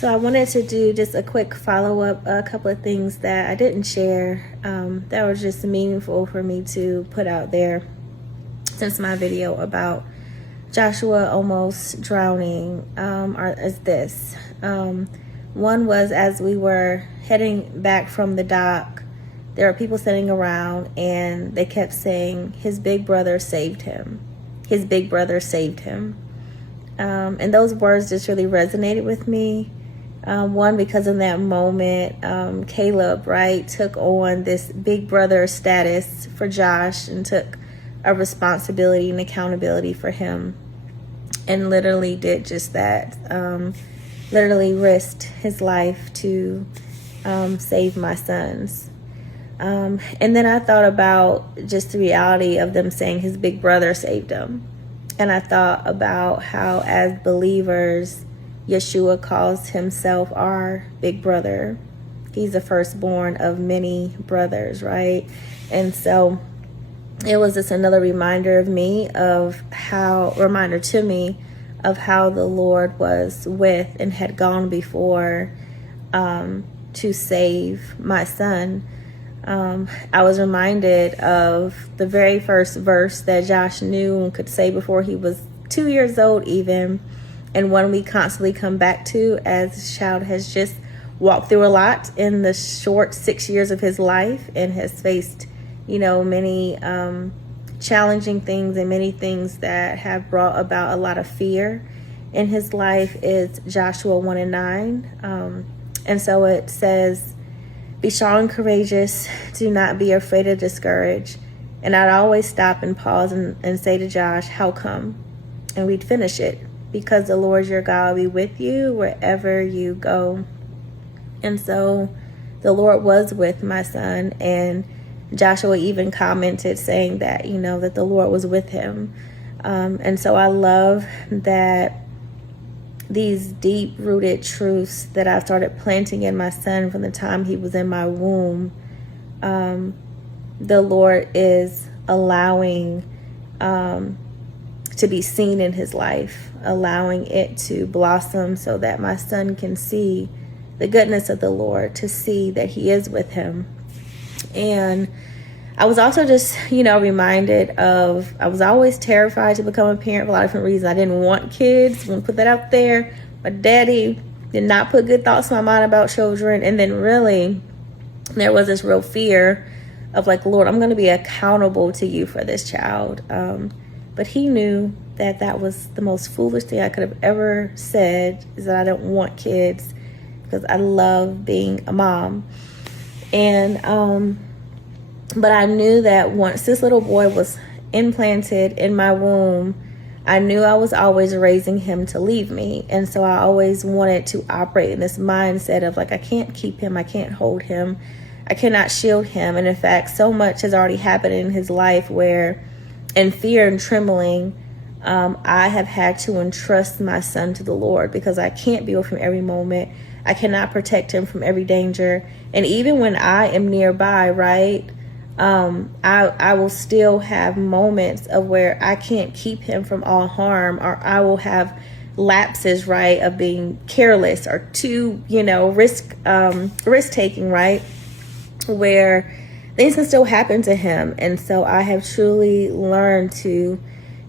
So I wanted to do just a quick follow-up, a couple of things that I didn't share that were just meaningful for me to put out there since my video about Joshua almost drowning is this. One was, as we were heading back from the dock, there were people sitting around and they kept saying, his big brother saved him. His big brother saved him. And those words just really resonated with me. One, because in that moment, Caleb, right, took on this big brother status for Josh and took a responsibility and accountability for him, and literally did just that. Literally risked his life to save my sons. And then I thought about just the reality of them saying his big brother saved him. And I thought about how, as believers, Yeshua calls himself our big brother. He's the firstborn of many brothers, right? And so it was just another reminder to me of how the Lord was with and had gone before to save my son. I was reminded of the very first verse that Josh knew and could say before he was 2 years old even, and one we constantly come back to as the child has just walked through a lot in the short 6 years of his life and has faced, many challenging things and many things that have brought about a lot of fear in his life, is Joshua 1:9. And so it says, be strong and courageous. Do not be afraid or discouraged. And I'd always stop and pause and say to Josh, how come? And we'd finish it. Because the Lord your God will be with you wherever you go. And so the Lord was with my son. And Joshua even commented saying that, that the Lord was with him. And so I love that these deep-rooted truths that I started planting in my son from the time he was in my womb, the Lord is allowing to be seen in his life, allowing it to blossom so that my son can see the goodness of the Lord, to see that he is with him. And I was also just, reminded of, I was always terrified to become a parent for a lot of different reasons. I didn't want kids. I'm going to put that out there. My daddy did not put good thoughts in my mind about children. And then really, there was this real fear of like, Lord, I'm going to be accountable to you for this child. But he knew that that was the most foolish thing I could have ever said, is that I don't want kids because I love being a mom. And, but I knew that once this little boy was implanted in my womb, I knew I was always raising him to leave me. And so I always wanted to operate in this mindset of like, I can't keep him, I can't hold him, I cannot shield him. And in fact, so much has already happened in his life where in fear and trembling, I have had to entrust my son to the Lord, because I can't be with him every moment. I cannot protect him from every danger. And even when I am nearby, right, I will still have moments of where I can't keep him from all harm, or I will have lapses, right, of being careless or too, risk taking, right, where things can still happen to him. And so I have truly learned to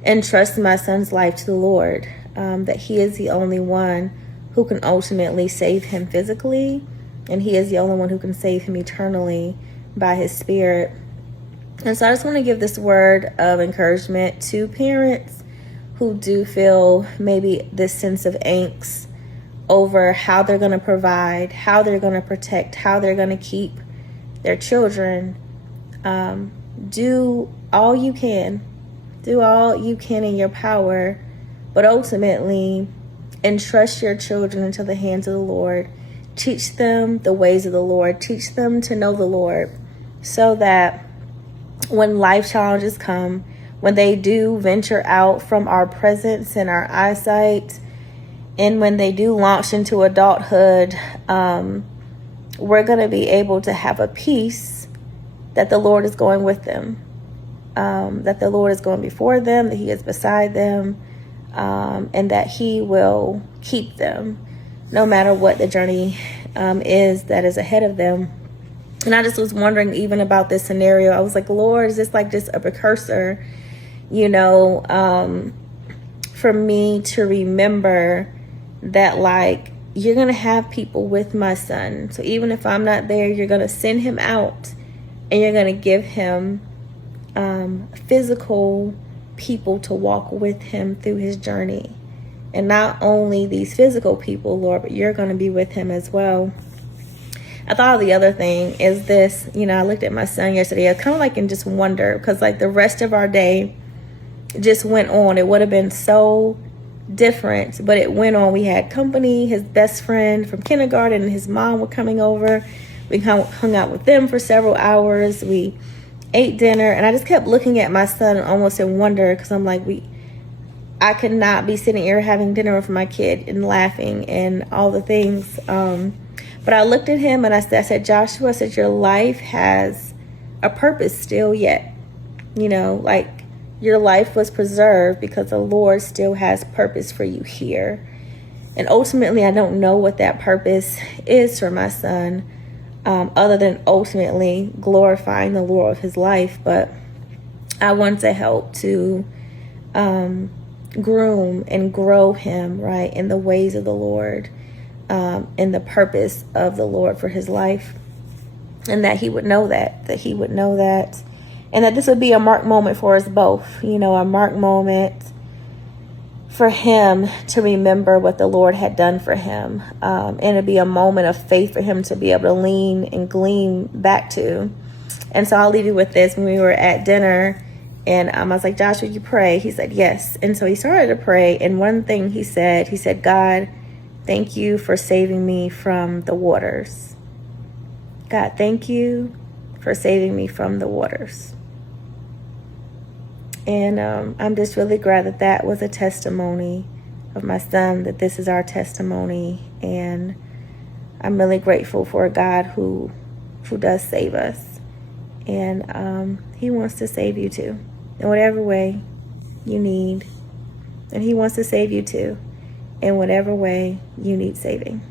entrust my son's life to the Lord, that he is the only one who can ultimately save him physically, and he is the only one who can save him eternally by his spirit. And so I just want to give this word of encouragement to parents who do feel maybe this sense of angst over how they're going to provide, how they're going to protect, how they're going to keep their children. Do all you can. Do all you can in your power, but ultimately entrust your children into the hands of the Lord. Teach them the ways of the Lord. Teach them to know the Lord, so that when life challenges come, when they do venture out from our presence and our eyesight, and when they do launch into adulthood, we're going to be able to have a peace that the Lord is going with them, that the Lord is going before them, that he is beside them, and that he will keep them. no matter what the journey is that is ahead of them. And I just was wondering even about this scenario. I was like, Lord, is this like just a precursor, for me to remember that, like, you're going to have people with my son. So even if I'm not there, you're going to send him out and you're going to give him physical people to walk with him through his journey. And not only these physical people, Lord, but you're going to be with him as well. I thought the other thing is this, I looked at my son yesterday. I was kind of like in just wonder, because like the rest of our day just went on. It would have been so different, but it went on. We had company. His best friend from kindergarten and his mom were coming over. We hung out with them for several hours. We ate dinner, and I just kept looking at my son almost in wonder, because I'm like, I could not be sitting here having dinner with my kid and laughing and all the things. But I looked at him and I said, Joshua, I said, your life has a purpose still yet. Like your life was preserved because the Lord still has purpose for you here. And ultimately, I don't know what that purpose is for my son, other than ultimately glorifying the Lord of his life. But I want to help to groom and grow him, right, in the ways of the Lord, in the purpose of the Lord for his life. And that he would know that and that this would be a marked moment for us both, a marked moment for him to remember what the Lord had done for him. And it'd be a moment of faith for him to be able to lean and glean back to. And so I'll leave you with this. When we were at dinner, and I was like, Joshua, you pray? He said, yes. And so he started to pray. And one thing he said, God, thank you for saving me from the waters. God, thank you for saving me from the waters. And I'm just really glad that that was a testimony of my son, that this is our testimony. And I'm really grateful for a God who does save us. And he wants to save you too, in whatever way you need. And he wants to save you too, in whatever way you need saving.